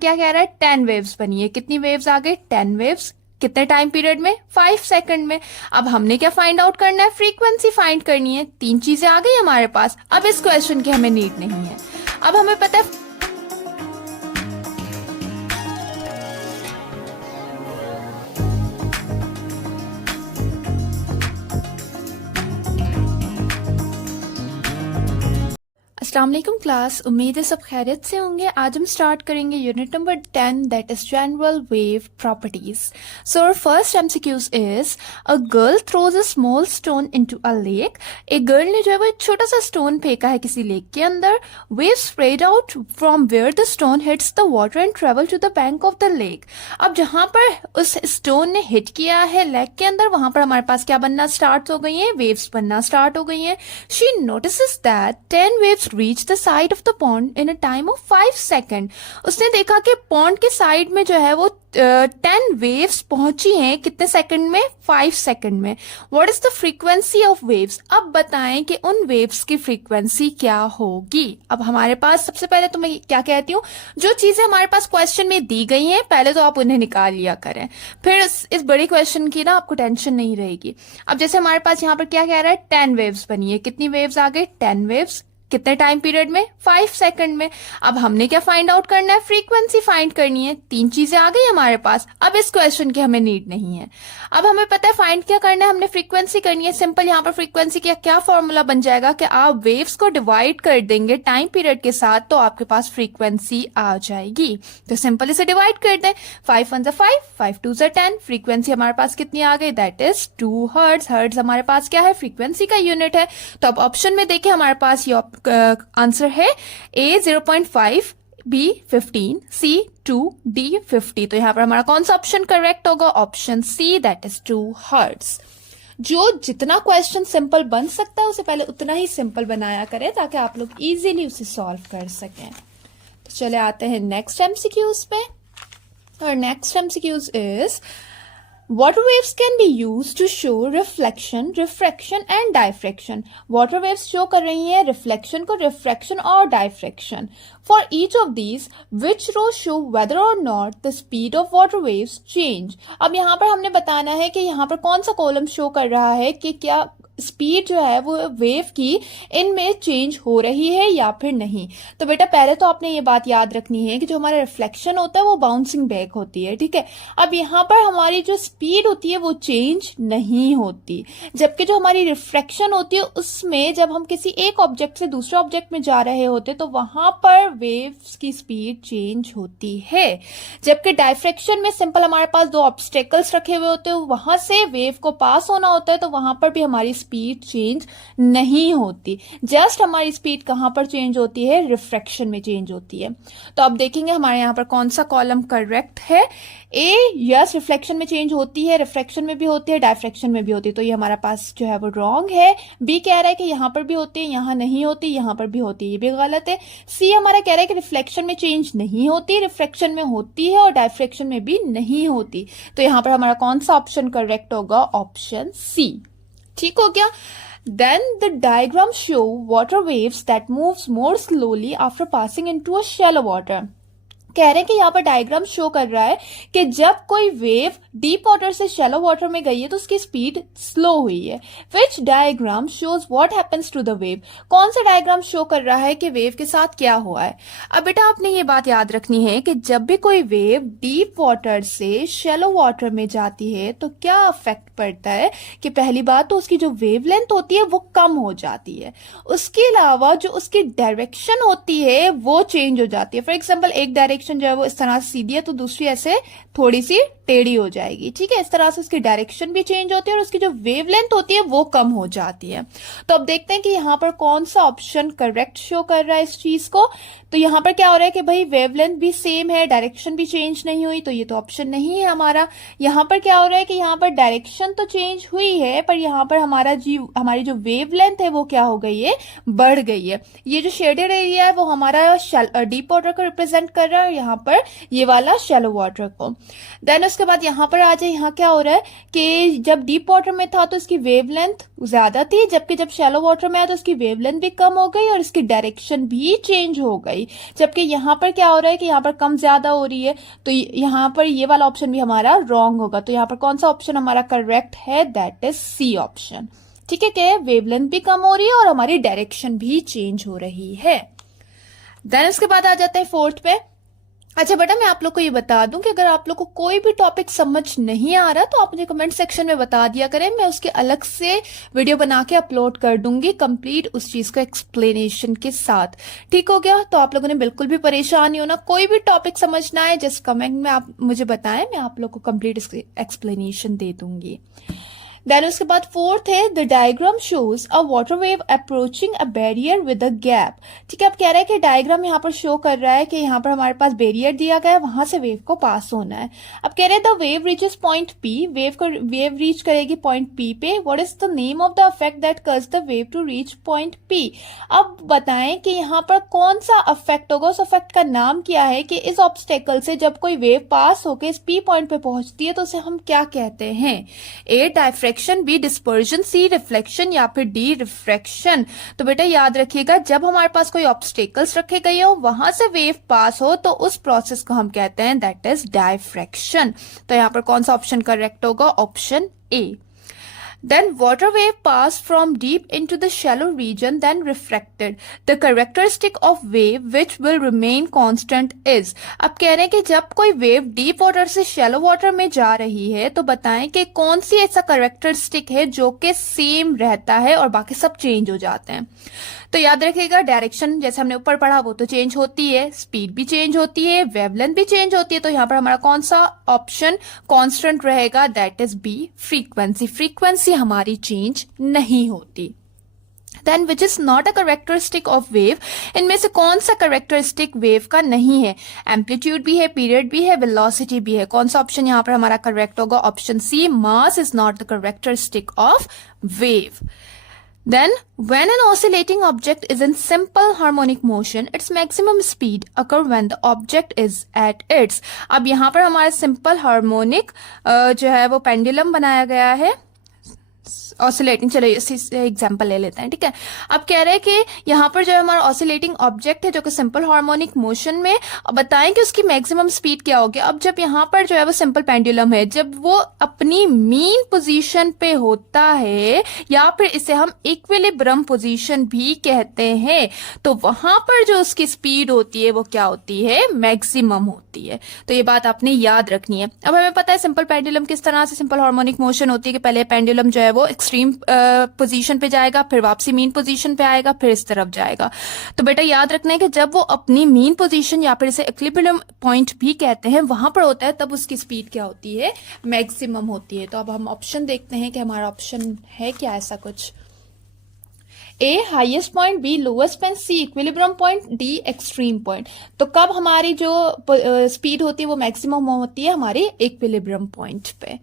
क्या कह रहा है 10 वेव्स बनी है। कितनी वेव्स आ गई 10 वेव्स। कितने टाइम पीरियड में 5 सेकंड में। अब हमने क्या फाइंड आउट करना है, फ्रीक्वेंसी फाइंड करनी है। तीन चीजें आ गई हमारे पास। अब इस क्वेश्चन की हमें नीड नहीं है। अब हमें पता है अस्सलाम वालेकुम क्लास, उम्मीद है सब खैरियत से होंगे। आज हम स्टार्ट करेंगे unit number 10 that is general wave properties. So our first MCQs is a girl throws a small stone into a lake. एक गर्ल ने जो है वो एक छोटा सा स्टोन फेंका है किसी लेक के अंदर। Wave spread out from where the stone hits the water and travel to the bank of the lake. अब जहां पर उस स्टोन ने हिट किया है लेक के अंदर, वहां पर हमारे पास क्या बनना स्टार्ट हो गई है, वेव्स बनना स्टार्ट हो गई हैं। She notices that 10 waves reach the side of the pond in a time of 5 second. उसने देखा कि पॉन्ड के साइड में जो है वो 10 वेव्स पहुंची हैं कितने सेकंड में 5 सेकंड में। What is the frequency of waves. अब बताएं कि उन वेव्स की फ्रीक्वेंसी क्या होगी। अब हमारे पास सबसे पहले तो मैं क्या कहती हूँ, जो चीजें हमारे पास क्वेश्चन में दी गई हैं पहले तो आप उन्हें निकाल लिया करें, फिर इस बड़ी क्वेश्चन की ना आपको टेंशन नहीं रहेगी। अब जैसे हमारे पास यहाँ पर क्या कह रहा है 10 वेव्स बनी है। कितनी वेव्स आ गई 10 वेव्स। कितने टाइम पीरियड में 5 सेकंड में। अब हमने क्या फाइंड आउट करना है, फ्रीक्वेंसी फाइंड करनी है। तीन चीजें आ गई हमारे पास। अब इस क्वेश्चन की हमें नीड नहीं है। अब हमें पता है फाइंड क्या करना है, हमने फ्रीक्वेंसी करनी है। सिंपल यहाँ पर फ्रीक्वेंसी का क्या फॉर्मूला बन जाएगा कि आप वेव्स को डिवाइड कर देंगे टाइम पीरियड के साथ तो आपके पास फ्रीक्वेंसी आ जाएगी। तो सिंपल इसे डिवाइड कर दें। 5 1 5, 5 2 10। फ्रीक्वेंसी हमारे पास कितनी आ गई, दैट इज 2 हर्ट्ज। हर्ट्ज हमारे पास क्या है, फ्रीक्वेंसी का यूनिट है। तो अब ऑप्शन में देखें हमारे पास ये आंसर है A 0.5, B 15, C 2, D 50। तो यहां पर हमारा कौन सा ऑप्शन करेक्ट होगा, option C that is 2 hertz. जो जितना क्वेश्चन सिंपल बन सकता है उसे पहले उतना ही सिंपल बनाया करें ताकि आप लोग इजीली उसे सॉल्व कर सकें। तो चले आते हैं नेक्स्ट एमसीक्यूज पे। और next MCQs is Water waves can be used to show reflection, refraction and diffraction. Water waves show कर रही हैं reflection को, refraction और diffraction. For each of these, which rows show whether or not the speed of water waves change? अब यहाँ पर हमने बताना है कि यहाँ पर कौन सा कॉलम शो कर रहा है कि क्या स्पीड जो है वो वेव की इनमें चेंज हो रही है या फिर नहीं। तो बेटा पहले तो आपने ये बात याद रखनी है कि जो हमारा रिफ्लेक्शन होता है वो बाउंसिंग बैक होती है, ठीक है। अब यहाँ पर हमारी जो स्पीड होती है वो चेंज नहीं होती, जबकि जो हमारी रिफ्रैक्शन होती है उसमें जब हम किसी एक ऑब्जेक्ट से दूसरे ऑब्जेक्ट में जा रहे होते तो वहां पर वेव्स की स्पीड चेंज होती है। जबकि डायफ्रैक्शन में सिंपल हमारे पास दो ऑब्स्टेकल्स रखे हुए होते हैं, वहां से वेव को पास होना होता है तो वहां पर भी हमारी स्पीड चेंज नहीं होती। जस्ट हमारी स्पीड कहां पर चेंज होती है, रिफ्रैक्शन में चेंज होती है। तो अब देखेंगे हमारे यहां पर कौन सा कॉलम करेक्ट है। ए यस, रिफ्लेक्शन में चेंज होती है, रिफ्रैक्शन में भी होती है, डायफ्रैक्शन में भी होती है। तो ये हमारा पास जो है वो रॉन्ग है। बी कह रहा है कि यहां पर भी होती है, यहां नहीं होती, यहां पर भी होती है, ये भी गलत है। सी हमारा कह रहा है कि रिफ्लेक्शन में चेंज नहीं होती, रिफ्रैक्शन में होती है और डायफ्रैक्शन में भी नहीं होती। तो यहां पर हमारा कौन सा ऑप्शन करेक्ट होगा, ऑप्शन सी। ठीक हो गया। Then the diagram show water waves that moves more slowly after passing into a shallow water. कह रहे हैं कि यहाँ पर डायग्राम शो कर रहा है कि जब कोई वेव डीप वाटर से शैलो वाटर में गई है तो उसकी स्पीड स्लो हुई है। Which diagram shows what happens to the wave. कौन सा डायग्राम शो कर रहा है कि वेव के साथ क्या हुआ है। अब बेटा आपने ये बात याद रखनी है कि जब भी कोई वेव डीप वाटर से शैलो वाटर में जाती है तो क्या अफेक्ट पड़ता है कि पहली बात तो उसकी जो वेव लेंथ होती है वो कम हो जाती है, उसके अलावा जो उसकी डायरेक्शन होती है वो चेंज हो जाती है। फॉर एग्जाम्पल एक डायरेक्शन जो है वो इस तरह से सीधी है तो दूसरी ऐसे थोड़ी सी टेढ़ी हो जाएगी, ठीक है। इस तरह से उसकी डायरेक्शन भी चेंज होती है और उसकी जो वेवलेंथ होती है वो कम हो जाती है। तो अब देखते हैं कि यहाँ पर कौन सा ऑप्शन करेक्ट शो कर रहा है इस चीज को। तो यहाँ पर क्या हो रहा है कि भाई वेवलेंथ भी सेम है, डायरेक्शन भी चेंज नहीं हुई, तो ये तो ऑप्शन नहीं है हमारा। यहाँ पर क्या हो रहा है कि यहाँ पर डायरेक्शन तो चेंज हुई है पर यहाँ पर हमारी जो वेवलेंथ है वो क्या हो गई है, बढ़ गई है। ये जो शेडेड एरिया है वो हमारा डीप वाटर को रिप्रेजेंट कर रहा है और यहाँ पर ये वाला शैलो वाटर को। देन उसके बाद यहाँ पर आ जाए, यहाँ क्या हो रहा है कि जब डीप वाटर में था तो इसकी वेवलेंथ ज्यादा थी, जबकि जब शैलो वाटर में आया तो इसकी वेवलेंथ भी कम हो गई और इसकी डायरेक्शन भी चेंज हो गई। जबकि यहाँ पर क्या हो रहा है कि यहाँ पर कम ज्यादा हो रही है, तो यहाँ पर ये वाला ऑप्शन भी हमारा रॉन्ग होगा। तो यहाँ पर कौन सा ऑप्शन हमारा करेक्ट है, दैट इज सी ऑप्शन। ठीक है, क्या वेवलेंथ भी कम हो रही है और हमारी डायरेक्शन भी चेंज हो रही है। देन उसके बाद आ जाते हैं फोर्थ पे। अच्छा बेटा, मैं आप लोग को ये बता दूं कि अगर आप लोग को कोई भी टॉपिक समझ नहीं आ रहा तो आप मुझे कमेंट सेक्शन में बता दिया करें, मैं उसके अलग से वीडियो बना के अपलोड कर दूंगी कंप्लीट उस चीज का एक्सप्लेनेशन के साथ। ठीक हो गया? तो आप लोगों ने बिल्कुल भी परेशान नहीं होना, कोई भी टॉपिक समझना है जस्ट कमेंट में आप मुझे बताएं, मैं आप लोग को कंप्लीट इसकी एक्सप्लेनेशन दे दूंगी। देन उसके बाद फोर्थ है the diagram shows a water wave approaching a barrier with a gap. ठीक है, अब कह रहा है कि डायग्राम यहाँ पर शो कर रहा है कि यहाँ पर हमारे पास बैरियर दिया गया है, वहां से वेव को पास होना है। अब कह रहे हैं the wave reaches point P, wave reach करेगी पॉइंट पी पे। What is the name of the effect that cause the wave to reach point P. अब बताएं कि यहाँ पर कौन सा अफेक्ट होगा, उस अफेक्ट का नाम क्या है कि इस ऑब्स्टेकल से जब कोई वेव पास होकर इस पी पॉइंट पे पहुंचती है तो उसे हम क्या कहते हैं। ए डायफ्रैक्शन, बी डिस्पर्जन, सी रिफ्लेक्शन या फिर डी रिफ्रैक्शन। तो बेटा याद रखिएगा, जब हमारे पास कोई ऑब्स्टेकल्स रखे गए हो वहां से वेव पास हो तो उस प्रोसेस को हम कहते हैं दैट इज डायफ्रैक्शन। तो यहां पर कौन सा ऑप्शन करेक्ट होगा, option A. Then water wave passed from deep into the shallow region, then refracted. The characteristic of wave which will remain constant is. अब कह रहे हैं कि जब कोई वेव डीप वाटर से शैलो वाटर में जा रही है तो बताएं कि कौन सी ऐसा करेक्टरिस्टिक है जो कि सेम रहता है और बाकी सब चेंज हो जाते हैं। तो याद रखिएगा, डायरेक्शन जैसे हमने ऊपर पढ़ा वो तो चेंज होती है, स्पीड भी चेंज होती है, वेवलेंथ भी चेंज होती है। तो यहाँ पर हमारा कौन सा ऑप्शन कांस्टेंट रहेगा, that is B frequency. Frequency हमारी चेंज नहीं होती। Then which is not a characteristic of wave, इनमें से कौन सा करेक्टरिस्टिक वेव का नहीं है। एम्पलीट्यूड भी है, पीरियड भी है, वेलोसिटी भी है। कौन सा ऑप्शन यहाँ पर हमारा करेक्ट होगा, option C, mass is not the characteristic of wave. Then, when an oscillating object is in simple harmonic motion, its maximum speed occur when the object is at its. अब यहाँ पर हमारा simple harmonic जो है वो pendulum बनाया गया है ऑसिलेटिंग। चलो इसी एग्जांपल ले लेते हैं, ठीक है। अब कह रहे हैं कि यहाँ पर जो हमारा ऑसिलेटिंग ऑब्जेक्ट है जो कि सिंपल हार्मोनिक मोशन में, बताएं कि उसकी मैक्सिमम स्पीड क्या होगी। अब जब यहाँ पर जो है वो सिंपल पेंडुलम है, जब वो अपनी मीन पोजीशन पे होता है या फिर इसे हम इक्विलिब्रियम पोजीशन भी कहते हैं, तो वहां पर जो उसकी स्पीड होती है वो क्या होती है, मैक्सिमम होती है। तो ये बात आपने याद रखनी है। अब हमें पता है सिंपल पेंडुलम किस तरह से सिंपल हार्मोनिक मोशन होती है कि पहले पेंडुलम जो है वो एक्सट्रीम पोजीशन पे जाएगा, फिर वापसी मीन पोजीशन पे आएगा, फिर इस तरफ जाएगा। तो बेटा याद रखना है कि जब वो अपनी मीन पोजीशन या फिर इसे इक्विलिब्रियम पॉइंट भी कहते हैं वहां पर होता है, तब उसकी स्पीड क्या होती है, मैक्सिमम होती है। तो अब हम ऑप्शन देखते हैं कि हमारा ऑप्शन है क्या ऐसा कुछ। A highest point, B lowest point, C equilibrium point, D extreme point. तो कब हमारी जो स्पीड होती है वो मैक्सिमम होती है हमारी इक्विलिब्रियम पॉइंट पे।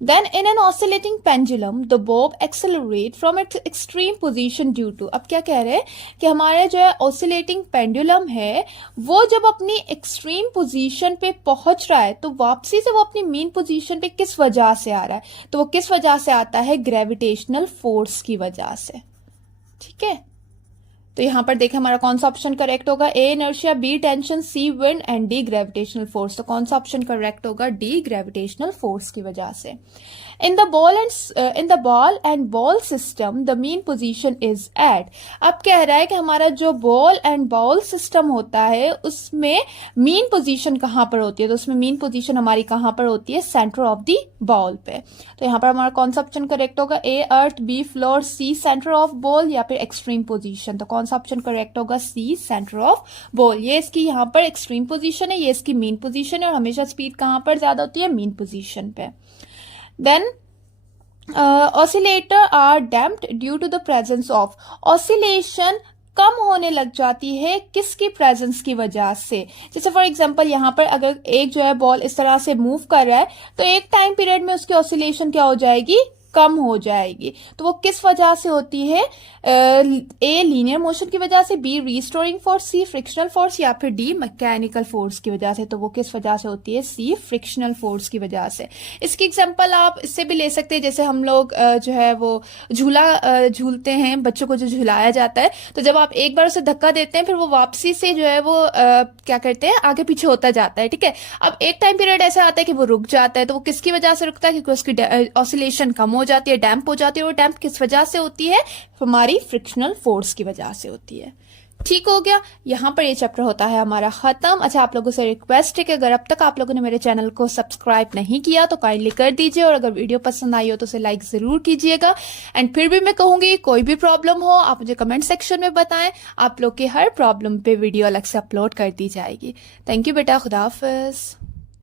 Then in an oscillating pendulum, the bob accelerate from its extreme position due to. अब क्या कह रहे हैं कि हमारे जो है oscillating pendulum है वो जब अपनी extreme position पे पहुंच रहा है तो वापसी से वो अपनी mean position पे किस वजह से आ रहा है, तो वो किस वजह से आता है, gravitational force की वजह से। ठीक है, तो यहां पर देखें हमारा कौन सा ऑप्शन करेक्ट होगा, A inertia, B tension, C wind and D gravitational force. तो कौन सा ऑप्शन करेक्ट होगा, डी ग्रेविटेशनल फोर्स की वजह से। In the ball and ball system the mean position is at. अब कह रहा है कि हमारा जो बॉल एंड बॉल सिस्टम होता है उसमें मीन पोजीशन कहां पर होती है, तो उसमें मीन पोजीशन हमारी कहां पर होती है, सेंटर ऑफ द बॉल पे। तो यहां पर हमारा कौन सा ऑप्शन करेक्ट होगा, A earth, B floor, C centre of ball या फिर एक्सट्रीम पोजीशन। तो कौन सा ऑप्शन करेक्ट होगा, सी सेंटर ऑफ बॉल। ये इसकी यहाँ पर एक्सट्रीम पोजीशन है, ये इसकी मीन पोजीशन है और हमेशा स्पीड कहां पर ज्यादा होती है, मीन पोजीशन पे। Then oscillator are damped due to the presence of. Oscillation कम होने लग जाती है किसकी प्रेजेंस की वजह से। जैसे फॉर एग्जांपल यहाँ पर अगर एक जो है बॉल इस तरह से मूव कर रहा है तो एक टाइम पीरियड में उसकी ऑसिलेशन क्या हो जाएगी, कम हो जाएगी। तो वो किस वजह से होती है? ए लीनियर मोशन की वजह से, बी रीस्टोरिंग फोर्स, सी फ्रिक्शनल फोर्स, या फिर डी मैकेनिकल फोर्स की वजह से। तो वो किस वजह से होती है? सी फ्रिक्शनल फोर्स की वजह से। इसकी एग्जांपल आप इससे भी ले सकते हैं, जैसे हम लोग जो है वो झूला झूलते हैं, बच्चों को जो झुलाया जाता है, तो जब आप एक बार उसे धक्का देते हैं फिर वो वापसी से जो है वो क्या करते हैं, आगे पीछे होता जाता है, ठीक है। अब एक टाइम पीरियड ऐसा आता है कि वो रुक जाता है, तो वो किसकी वजह से रुकता है? क्योंकि उसकी ऑसिलेशन कम हो जाती है, डैम्प हो जाती है। और डैम्प किस वजह से होती है? हमारी फ्रिक्शनल फोर्स की वजह से होती है। ठीक हो गया, यहाँ पर ये चैप्टर होता है हमारा खत्म। अच्छा, आप लोगों से रिक्वेस्ट है कि अगर अब तक आप लोगों ने मेरे चैनल को सब्सक्राइब नहीं किया तो काइंडली कर दीजिए, और अगर वीडियो पसंद आई हो तो उसे लाइक जरूर कीजिएगा। एंड फिर भी मैं कहूंगी, कोई भी प्रॉब्लम हो आप मुझे कमेंट सेक्शन में बताएं, आप लोग के हर प्रॉब्लम पे वीडियो अलग से अपलोड कर दी जाएगी। थैंक यू बेटा, खुदा हाफिज।